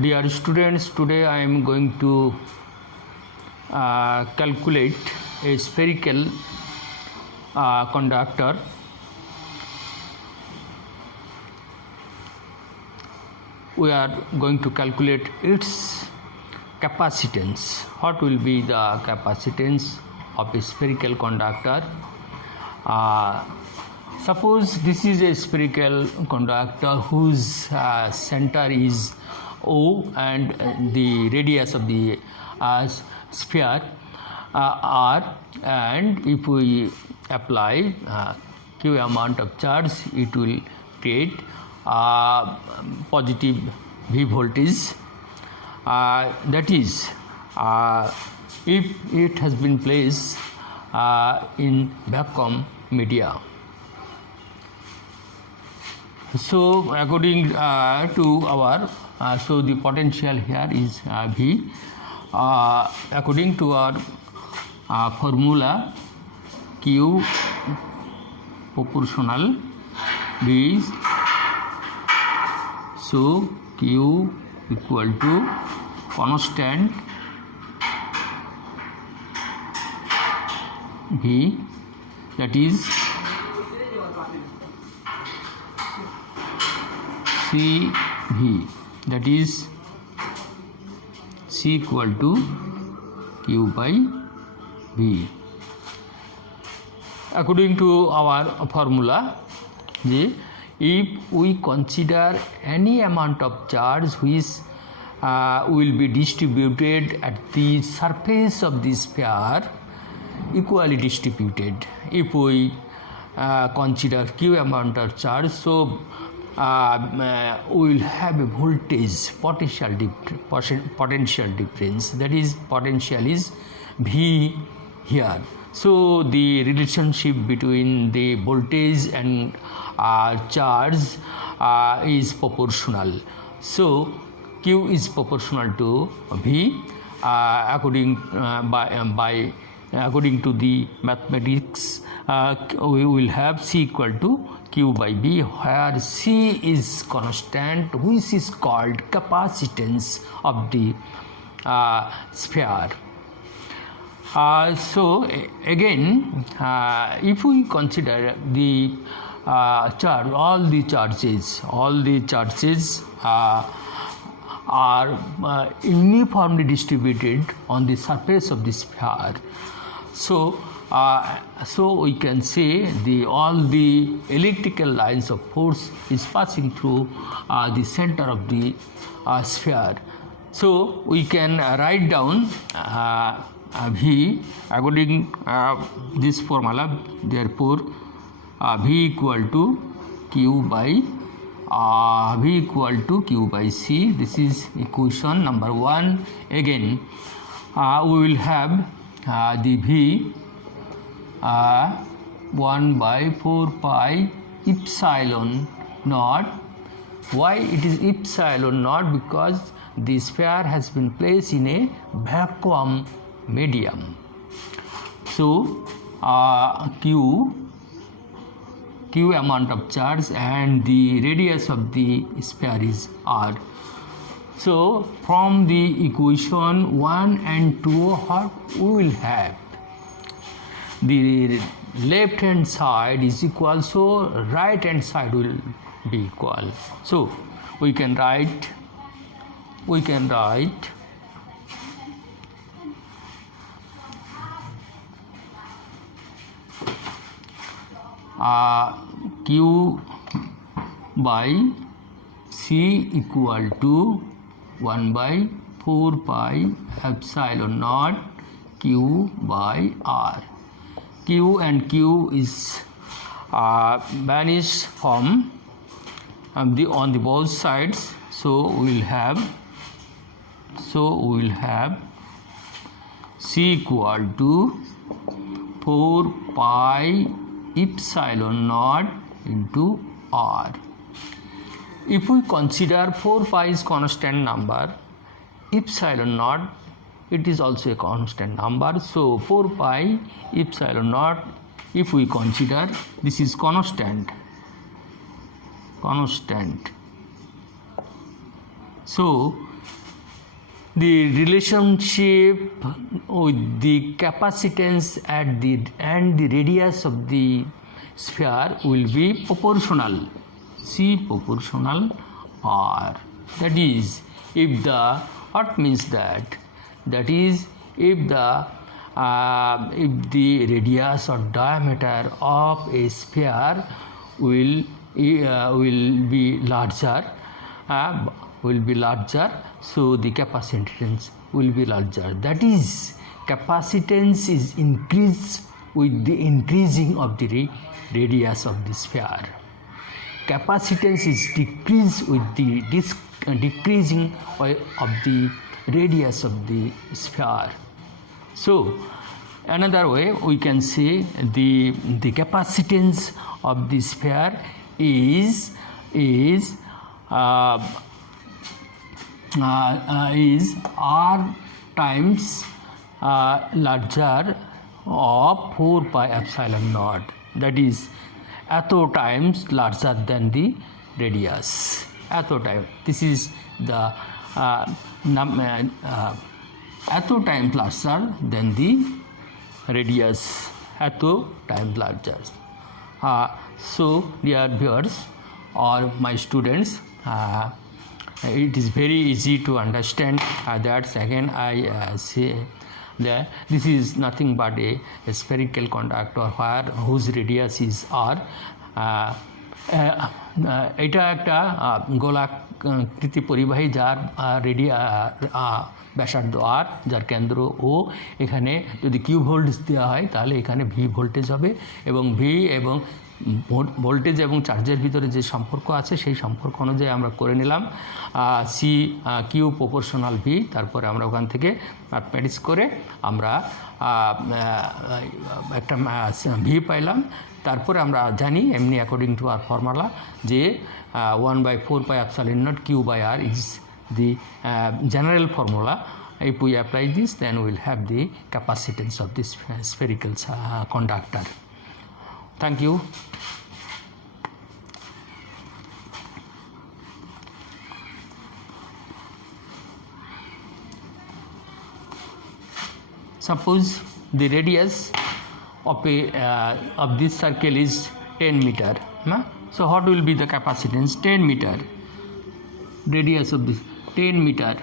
Dear students, today I am going to calculate a spherical conductor. We are going to calculate its capacitance. What will be the capacitance of a spherical conductor? Suppose this is a spherical conductor whose center is O and the radius of the sphere R, and if we apply Q amount of charge, it will create positive V voltage. That is, if it has been placed in vacuum media. So according to our so the potential here is V. According to our formula, Q proportional V, so Q equal to constant V, that is CV, that is C equal to Q by V. According to our formula, if we consider any amount of charge which will be distributed at the surface of the sphere, equally distributed, if we consider Q amount of charge, so we will have a voltage potential difference, that is potential is V here. So the relationship between the voltage and charge is proportional. So Q is proportional to V according to the mathematics. We will have C equal to Q by V, where C is constant, which is called capacitance of the sphere. So again, if we consider the charge, all the charges are uniformly distributed on the surface of the sphere. So we can say all the electrical lines of force is passing through the center of the sphere. So we can write down V according this formula. Therefore, V equal to Q by C. This is equation number 1. Again, we will have the V 1 by 4 pi epsilon naught. Why it is epsilon naught? Because the sphere has been placed in a vacuum medium. So Q amount of charge and the radius of the sphere is R. So from the equation 1 and 2, what we will have, the left hand side is equal, so right hand side will be equal. So we can write Q by C equal to 1 by 4 pi epsilon naught Q by R. Q and Q is vanished from on the both sides. So we will have C equal to 4 pi epsilon naught into R. If we consider 4 pi is constant number, epsilon naught, it is also a constant number. So 4 pi epsilon naught, if we consider, this is constant. So the relationship with the capacitance at the and the radius of the sphere will be proportional. C proportional R. That is, if the what means that is if the radius or diameter of a sphere will be larger, so the capacitance will be larger. That is, capacitance is increased with the increasing of the radius of the sphere. Capacitance is decreased with the decreasing of the radius of the sphere. So another way we can say the capacitance of the sphere is R times larger of 4 pi epsilon naught. That is, atho times larger than the radius. Atho time. This is the atho times larger than the radius. Atho times larger. So, dear viewers or my students, it is very easy to understand that. Again, I say that this is nothing but a spherical conductor whose radius is R. এটা একটা গোলাকৃতি পরিবাহী যার ব্যাসার্ধ আর, যার কেন্দ্র ও। এখানে যদি কিউ ভোল্টেজ দেওয়া হয় তাহলে এখানে ভি ভোল্টেজ হবে, এবং ভি এবং ভোল্টেজ এবং চার্জের ভিতরে যে সম্পর্ক আছে সেই সম্পর্ক অনুযায়ী আমরা করে নিলাম সি কিউ প্রপোর্শনাল ভি। তারপরে আমরা ওখান থেকে ম্যাথমেটিক্স করে আমরা একটা ভি পাইলাম। তারপরে আমরা জানি এমনি অ্যাকর্ডিং টু আর ফর্মুলা যে 1/4 pi epsilon naught Q by R is the general formula. If we apply this, then we will have the capacitance of this spherical conductor. Thank you. Suppose the radius of this circle is 10 meter. So what will be the capacitance? 10 meter. Radius of this 10 meter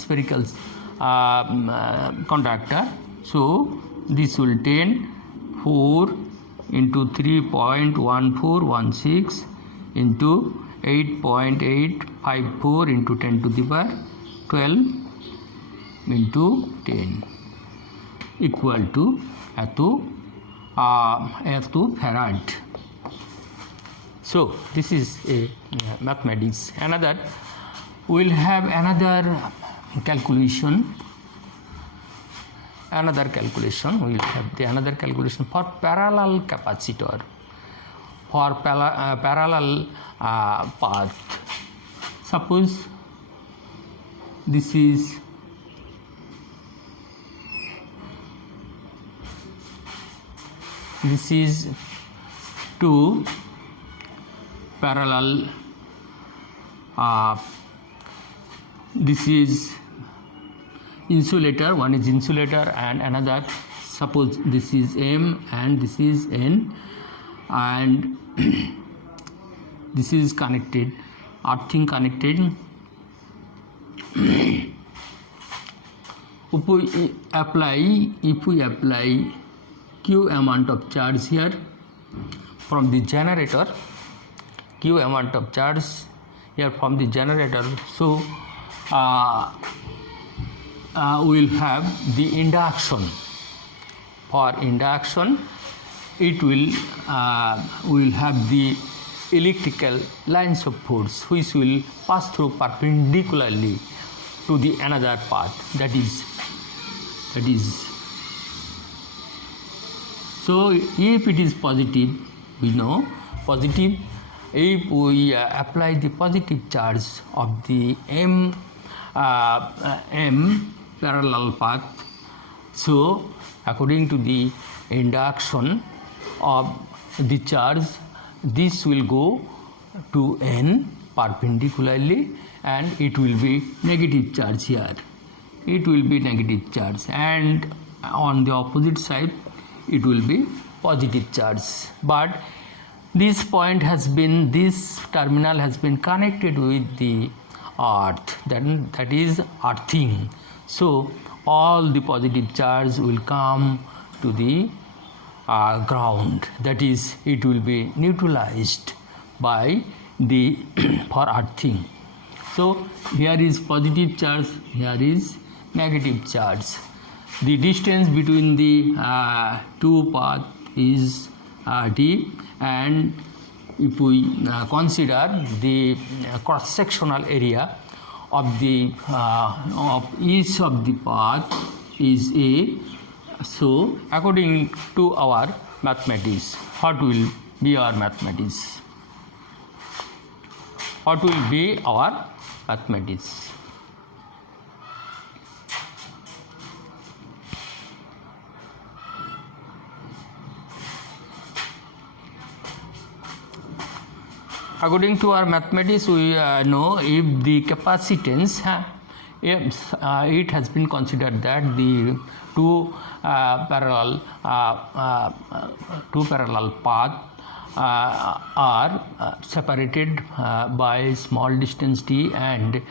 spherical conductor. So this will 4 into 3.1416 into 8.854 into 10 to the power 12 into 10 equal to atho farad. So this is a mathematics. Another we'll have another calculation. We'll have the another calculation for parallel capacitor, for parallel path. Suppose this is two parallel, this is insulator, one is insulator and another, suppose this is M and this is N, and this is connected, earthing connected. If we apply Q amount of charge here from the generator, Q amount of charge here from the generator, so we will have the induction. For induction, it will we will have the electrical lines of force which will pass through perpendicularly to the another path, that is so if it is positive, we know positive, if we apply the positive charge of the M parallel path, so according to the induction of the charge, this will go to N perpendicularly and it will be negative charge here. It will be negative charge, and on the opposite side it will be positive charge. But this point has been, this terminal has been connected with the earth, that is earthing. So all the positive charge will come to the ground, that is it will be neutralized by the for earthing. So here is positive charge, here is negative charge. The distance between the two paths is d, and if we consider the cross-sectional area of the of each of the path is a, so according to our mathematics, what will be our mathematics? What will be our mathematics? According to our mathematics, we know if the capacitance, it has been considered that the two parallel paths are separated by small distance d, and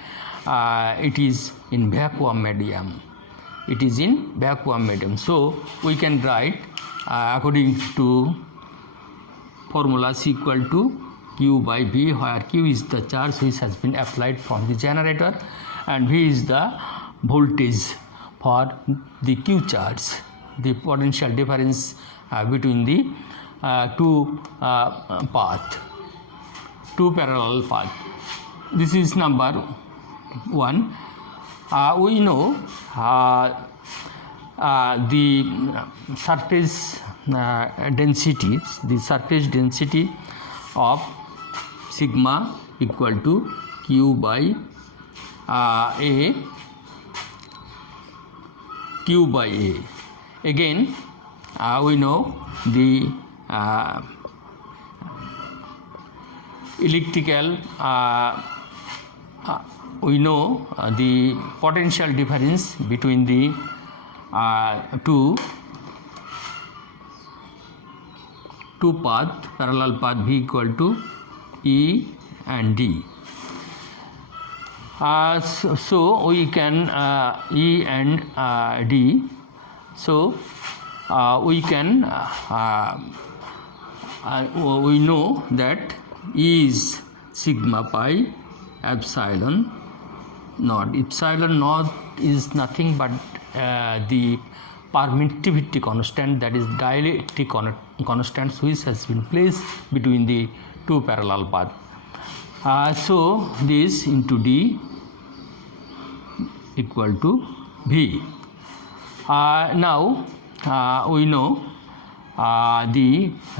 it is in vacuum medium. It is in vacuum medium. So we can write according to formula C equal to Q by V, where Q is the charge which has been applied from the generator and V is the voltage for the Q charge, the potential difference between the two parallel path. This is number 1. We know the surface density, of sigma equal to Q by A. Again, we know the electrical, we know the potential difference between the two path, parallel path, V equal to E and D. So we can E and D. So we can we know that E is sigma pi epsilon naught. Epsilon naught is nothing but the permittivity constant, that is dielectric constant, which has been placed between the two parallel paths. So this into D equal to V. Now we know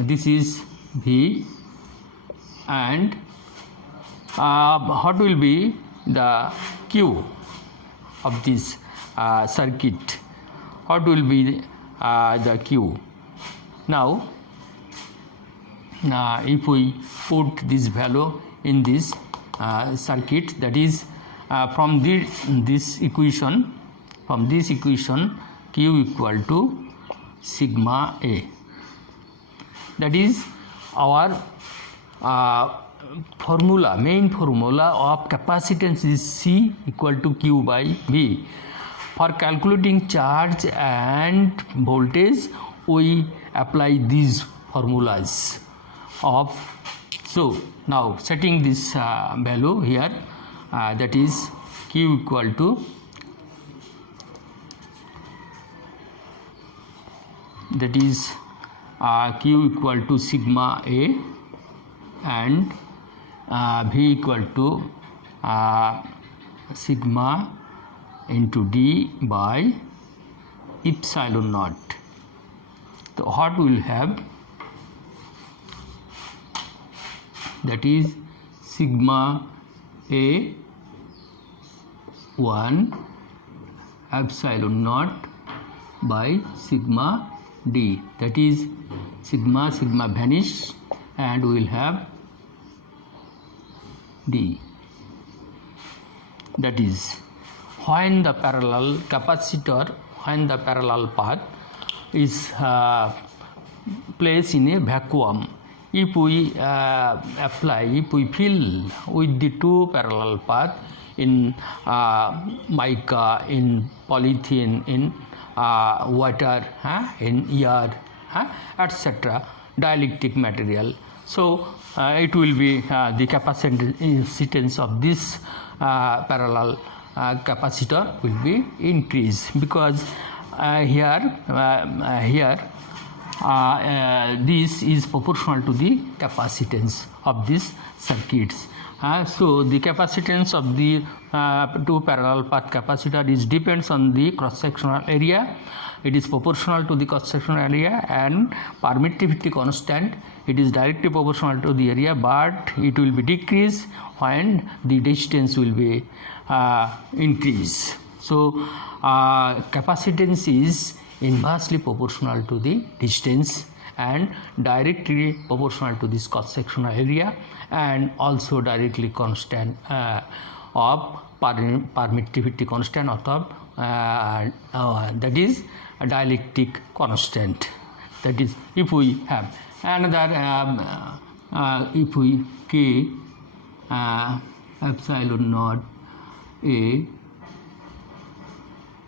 this is V, and what will be the Q of this circuit? What will be the Q? Now if we put this value in this circuit, that is from this equation, Q equal to sigma A. That is our formula, main formula of capacitance is C equal to Q by V. For calculating charge and voltage, we apply these formulas of. So now setting this value here, that is Q equal to, that is Q equal to sigma A, and V equal to sigma into D by epsilon naught. So what we will have, that is sigma A 1 epsilon naught by sigma D, that is sigma vanish, and we will have D. that is when the parallel capacitor, when the parallel path is placed in a vacuum, if we if we fill with the two parallel paths in mica, in polythene, in water, in air, etc., dielectric material, so it will be the capacitance of this parallel capacitor will be increased, because here this is proportional to the capacitance of these circuits. So the capacitance of the two parallel path capacitor is depends on the cross sectional area. It is proportional to the cross sectional area, and permittivity constant, it is directly proportional to the area, but it will be decreased when the distance will be increased. So capacitance is inversely proportional to the distance and directly proportional to this cross sectional area, and also directly constant of permittivity constant of that is a dielectric constant. That is, if we have another if we k epsilon naught A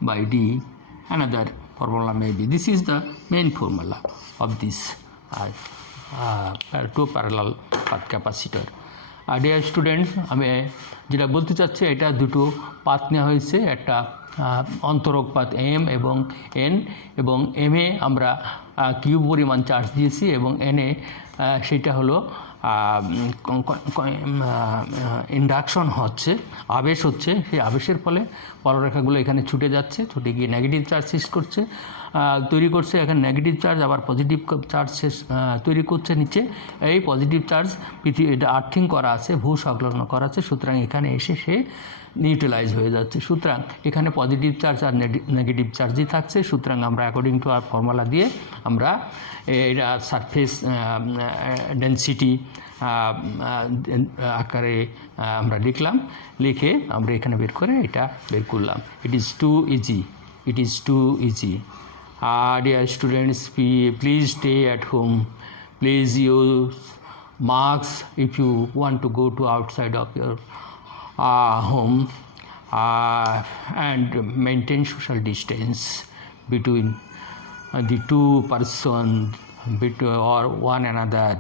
by D, another formula may be, this is the main formula of this two parallel path capacitor. Dear students, আমি যেটা বলতে চাচ্ছি, এটা দুটো path নেওয়া হয়েছে, একটা অন্তরক path M এবং এন, এবং এম এ আমরা কিউ পরিমাণ চার্জ দিয়েছি, এবং এনে সেটা হলো ইন্ডাকশন হচ্ছে, আবেশ হচ্ছে, সেই আবেশের ফলে বলরেখাগুলো এখানে ছুটে যাচ্ছে, ছুটে গিয়ে নেগেটিভ চার্জ শেষ করছে, তৈরি করছে এখানে নেগেটিভ চার্জ, আবার পজিটিভ চার্জ শেষ তৈরি করছে নিচে। এই পজিটিভ চার্জ এটা আর্থিং করা আছে, ভূ সংলগ্ন করা আছে, সুতরাং এখানে এসে সে নিউট্রালাইজ হয়ে যাচ্ছে। সুতরাং এখানে পজিটিভ চার্জ আর নেগেটিভ চার্জই থাকছে। সুতরাং আমরা অ্যাকর্ডিং টু আর ফর্মুলা দিয়ে আমরা এটা সারফেস ডেন্সিটি আকারে আমরা লিখলাম, লিখে আমরা এখানে বের করে এটা বের করলাম। It is too easy, it is too easy. Dear students, please stay at home, please use masks if you want to go to outside of your home, and maintain social distance between the two person or one another,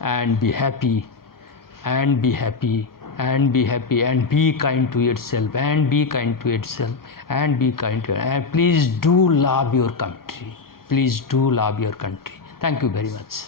and be happy, and be happy, and be happy, and be kind to yourself, and be kind to yourself, and be kind to, and please do love your country, please do love your country. Thank you very much.